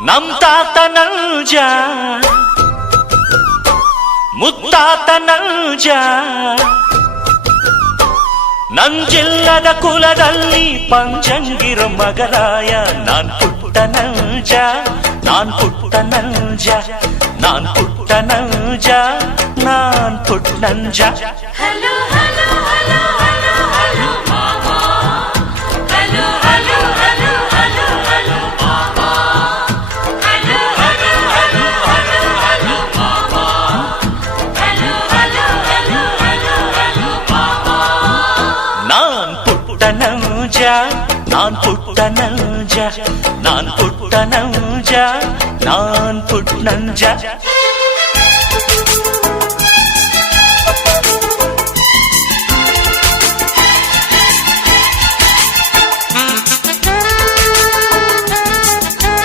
ನಮ್ ತಾತ ನಂಜ ಮುತ್ತಾತ ನಂಜ ನಂಜಿಲ್ಲದ ಕುಲದಲ್ಲಿ ಪಂಚಂಗಿರ ಮಗರಾಯ ನಾನ್ ಪುಟ್ಟ ನಂಜ ನಾನ್ ಪುಟ್ಟ ನಂಜ ನಾನ್ ಪುಟ್ಟ ನಂಜ ನಾನ್ Putta Nanja hello hello hello hello hello ಮಾಮಾ hello hello hello hello hello ಮಾಮಾ hello hello hello hello hello ಮಾಮಾ hello hello hello hello hello ಮಾಮಾ ನಾನ್ ಪುಟ್ಟ ನಂಜ ನಾನ್ ಪುಟ್ಟ ನಂಜ ನಾನ್ ಪುಟ್ಟ ನಂಜ ನಾನ್ ಪುಟ್ಟ ನಂಜ